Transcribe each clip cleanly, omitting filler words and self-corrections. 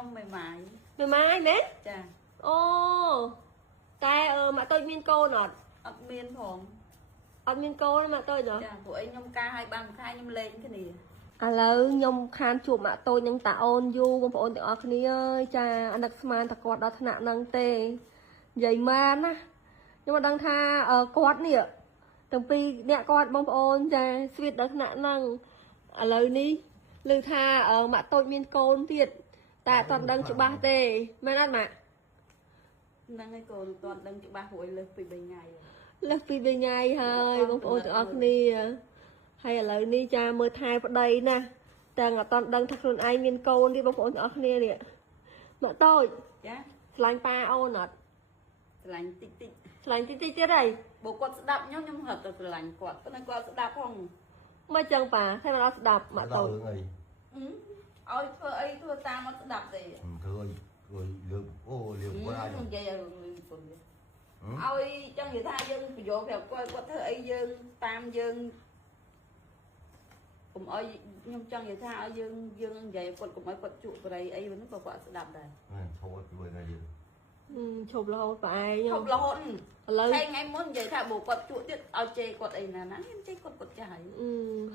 nhom mày mày ម៉ែម៉ាយមែន ចា អូតែម៉ាក់តូចមានកូនអត់ អត់មានផង អត់មានកូនម៉ាក់តូចហ៎ ចាព្រោះអីខ្ញុំការឲ្យបានមួយខែខ្ញុំលេងគ្នា ឥឡូវខ្ញុំខានជួបម៉ាក់តូចនឹងតាអូនយូបងប្អូនទាំងអស់គ្នាអើយចាអានឹកស្មានតែគាត់ដល់ថ្នាក់ហ្នឹងទេនិយាយមែនណាខ្ញុំមិនដឹងថាគាត់នេះទាំងពីរអ្នកគាត់បងប្អូនចាស្វីតដល់ថ្នាក់ហ្នឹងឥឡូវនេះឮថាម៉ាក់តូចមានកូនទៀតតែអត់ដឹងច្បាស់ទេមែនអត់ម៉ាក់ ហ្នឹងហើយកូនអត់ដឹងច្បាស់ព្រោះឲ្យលើសពី3ថ្ងៃ លើសពី2ថ្ងៃហើយបងប្អូនទាំងអស់គ្នាហើយឥឡូវនេះចាមើលថែប្តីណាតែអត់ដឹងថាខ្លួនឯងមានកូនទេបងប្អូនទាំងអស់គ្នានេះម៉ាក់តូច ចា ឆ្លាញ់ប៉ាអូនអត់ ស្រឡាញ់តិចតិច ឆ្លាញ់តិចតិចទៀតហើយ បើគាត់ស្ដាប់ខ្ញុំរត់ទៅស្រឡាញ់គាត់ប៉ុន្តែគាត់ស្ដាប់ផង មកចឹងប៉ាតែមិនអត់ស្ដាប់ម៉ាក់តូច ឲ្យធ្វើអីធ្វើតាមអត់ស្ដាប់ទេ thôi rồi lượng ô lượng của ai និយាយឲ្យលឺពុនឲ្យចឹងនិយាយថាយើងប្រយោគប្រាប់គាត់ធ្វើអីយើងតាមយើងកុំឲ្យខ្ញុំចង់និយាយថាឲ្យយើងនិយាយគាត់កុំឲ្យគាត់ជក់បរិយអីហ្នឹងក៏គាត់ស្ដាប់ដែរ thôi rồi này đi ឈប់រហូតប៉ែ ឈ ខ្ញុំ ប់រហូត ឥឡូវ ថ្ងៃមុននិយាយថាបើគាត់ជក់ទៀតឲ្យជេរគាត់អីណាខ្ញុំជេរគាត់ចាស់ហើយ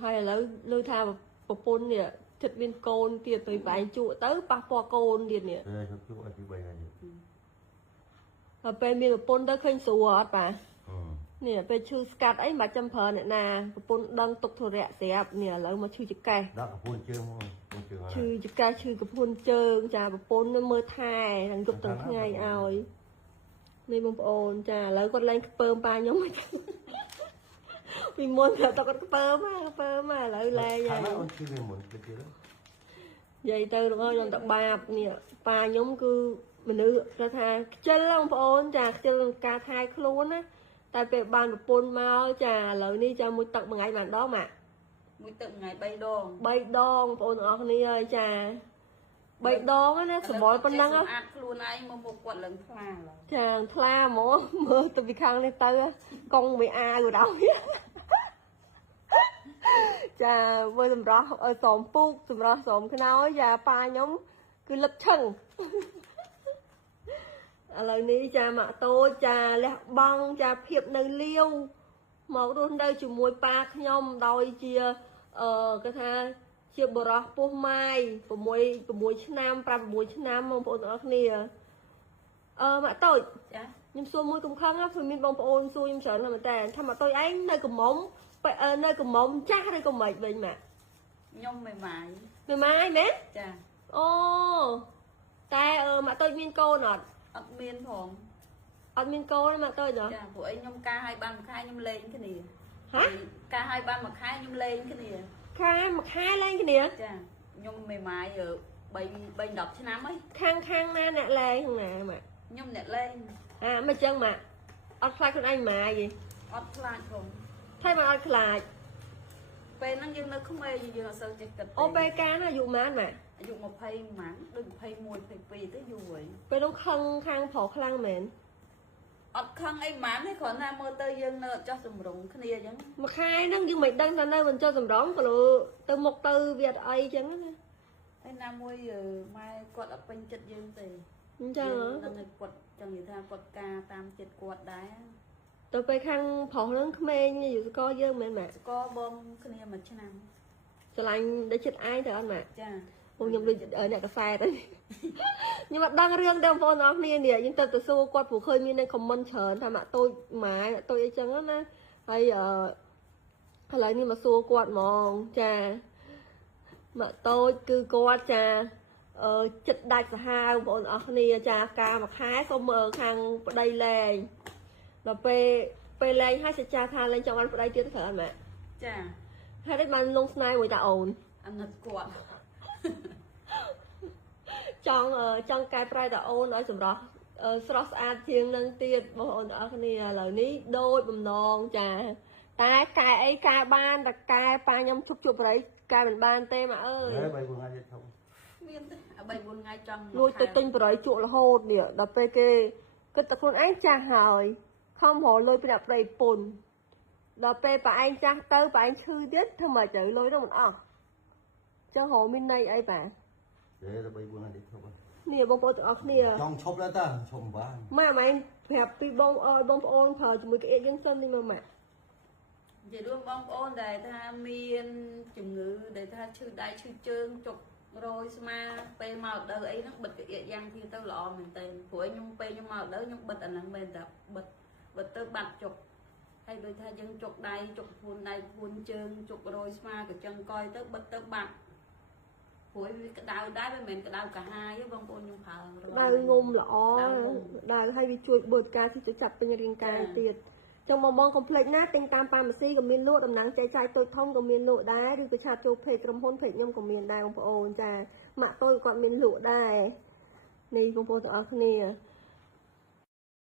ហើយឥឡូវឮថាប្រពន្ធនេះចិត្តមានកូនទៀតទៅបែងជក់ទៅប៉ះពាល់កូនទៀតនេះ đây chụp chụp anh chụp bài này ហើយពេលមានប្រពន្ធទៅឃើញស្រួលអត់ប៉ា ừ នេះពេលឈឺស្កាត់អីមិនចាំប្រើអ្នកណាប្រពន្ធដឹងទុកធរៈស្រាប់នេះឥឡូវមកឈឺចកេះ đó là buôn chương không buôn chương ឈឺចកេះឈឺកពួនជើងចាប្រពន្ធមើលថែទាំងយប់ទាំងថ្ងៃឲ្យនេះបងប្អូនចាឥឡូវគាត់ឡើងខ្ពើមប៉ាខ្ញុំពីមុនគាត់គាត់ខ្ពើមឥឡូវលែងហើយ thằng nó chưa về muốn cái kia đó និយាយទៅបងខ្ញុំតបាបនេះប៉ាខ្ញុំគឺមនុស្សគាត់ថាខ្ជិលបងប្អូនចាខ្ជិលការថែខ្លួនណាតែពេលបានប្រពន្ធមកចាឥឡូវនេះចាំមួយទឹកមួយថ្ងៃបានដងម៉ាក់ មួយទឹកថ្ងៃ3ដង 3ដងបងប្អូនទាំងអស់គ្នាហើយចា3ដងណាសបល់ប៉ុណ្ណឹង ស្អាតខ្លួនឯងមកមុខគាត់ឡើងថ្លាឡើយ ចាថ្លាហ្មងមើលទៅពីខាងនេះទៅកង់មិនអាវដល់ចាមើលសម្រស់សំពូកសម្រស់សំខ្នើយចាប៉ាខ្ញុំគឺលឹកឈឹងឥឡូវនេះចាម៉ាក់តូចចាលះបង់ចាភាពនៅលាវមករស់នៅជាមួយប៉ាខ្ញុំដោយជាគេថាជាបរោះពោះម៉ាយ6ឆ្នាំ5-6ឆ្នាំបងប្អូនទាំងអស់គ្នាម៉ាក់តូច ចា ខ្ញុំសួរមួយកុំខឹងណាព្រោះមានបងប្អូនសួរខ្ញុំច្រើនណាស់មែនតើថាម៉ាក់តូចឯងនៅកំមុំនៅកំមុំចាស់ឬក៏មិនវិញម៉ាក់ ខ្ញុំមិនម៉ាយ ម៉ែម៉ាយមែន ចា អូតែម៉ាក់តូចមានកូនអត់ អត់មានផង អត់មានកូនទេម៉ាក់តូចហ៎ ចាព្រោះអីខ្ញុំការឲ្យបានមួយខែខ្ញុំលេងគ្នា ហ៎ ការឲ្យបានមួយខែខ្ញុំលេងគ្នា មួយខែលេងគ្នា ចាខ្ញុំមិនម៉ាយ3-10ឆ្នាំហើយ ខាងណាអ្នកលេងខាងណាម៉ាក់ ខ្ញុំអ្នកលេង មិនចឹងម៉ាក់អត់ខ្លាចខ្លួនឯងម៉ាយទេ អត់ខ្លាចផង ថៃមកអត់ខ្លាច ពេលហ្នឹងយើងនៅក្មេងយើងអត់សូវចេះគិត អូពេលកាលណាអាយុម៉ានម៉ាក់ អាយុ20ម៉ានដូច21 22ទៅយូរហើយ ពេលនោះខឹងខាងប្រុសខ្លាំងមែន អត់ខឹងអីម៉ានទេគ្រាន់តែមើលទៅយើងនៅអត់ចោះសម្រងគ្នាអញ្ចឹង មួយខែហ្នឹងយើងមិនដឹងថានៅមិនចុះសម្រងក៏លើទៅមុខទៅវាអត់អីចឹងណា ហើយណាមួយម៉ែគាត់អត់ពេញចិត្តយើងទេ អញ្ចឹង នឹងឲ្យគាត់ចង់និយាយថាគាត់ការតាមចិត្តគាត់ដែរ ទៅពេលខាងប្រុសហ្នឹងក្មេងយូរស្គាល់យើងមែនម៉ាក់ ស្គាល់បងគ្នាមួយឆ្នាំ ឆ្លាញ់ដូចចិត្តឯងទៅអត់ម៉ាក់ ចា ពួកខ្ញុំដូចអ្នកកសែតហ្នឹងខ្ញុំអត់ដឹងរឿងទេបងប្អូនអរគ្នានេះយើងទៅសួរគាត់ព្រោះឃើញមាននៅខមមិនច្រើនថាម៉ាក់តូចម៉ាតូចអីចឹងណាហើយឥឡូវនេះមកសួរគាត់ហ្មងចាម៉ាក់តូចគឺគាត់ចាចិត្តដាច់សាហាវបងប្អូនអរគ្នាចាការមួយខែសូមមើលខាងប្តីលែងដល់ពេលលែងហើយសេចក្ដីថាលែងចង់បានប្តីទៀតត្រូវអត់ម៉ាក់ ចា ហើយដូចបានលងស្នេហ៍មួយតាអូន អាណិតគាត់ ចង់កែប្រែតាអូនឲ្យសម្រស់ស្រស់ស្អាតជាងនឹងទៀតបងប្អូនទាំងអស់គ្នាឥឡូវនេះដូចបំណងចាតែកែអីកែបានតែកែប៉ាខ្ញុំជប់ប្រៃកែមិនបានទេម៉ាអើយ đấy bay buôn hai không មានទេ3-4ថ្ងៃចង់ លួចទៅទិញប្រៃជក់រហូតនេះដល់ពេលគេគិតតែខ្លួនឯងចាស់ហើយខំរលុយពីអ្នកប្រៃពុនដល់ពេលប៉ាឯងចាស់ទៅប៉ាឯងឈឺទៀតធ្វើម៉េចទៅលុយនោះមិនអស់ចឹងហៅមានន័យអីប៉ា ច để là bay buồn là đi thôi នេះបងប្អូនទាំងអស់គ្នា trong chốc đó ta chốc ba ម៉ែម៉ែប្រាប់ពីបងប្អូនប្រើជាមួយក្អៀកយើងសិននេះម៉ែ ជារួមបងប្អូនដែលថាមានជំងឺដែលថាឈឺដៃឈឺជើងចុករយស្មាពេលមកដល់អីហ្នឹងបិទក្អៀកយ៉ាងទៀតទៅល្អមែនតើព្រោះខ្ញុំពេលខ្ញុំមកដល់ខ្ញុំបិទអាហ្នឹងមែនតាបិទទៅបាត់ចុកហើយដូចថាយើងចុកដៃចុកខ្លួនដៃខ្លួនជើងចុករយស្មាក៏ចឹងកយទៅបិទទៅបាត់ព្រោះវាក្តៅដែរមិនមែនក្តៅកាហាយទេបងប្អូនខ្ញុំប្រើ ដៅងុំល្អដៅឲ្យវាជួយបឺតការទីចាប់ពេញរាងកាយទៀតចឹងបងកុំភ្លេចណាទិញតាមប៉ាម៉ាស៊ីក៏មានលក់តំណែងចែកចាយតូចធំក៏មានលក់ដែរឬក៏ឆាតចូលเพจក្រុមហ៊ុនเพจខ្ញុំក៏មានដែរបងប្អូនចាម៉ាក់តូចគាត់មានលក់ដែរនេះបងប្អូនទាំងអស់គ្នា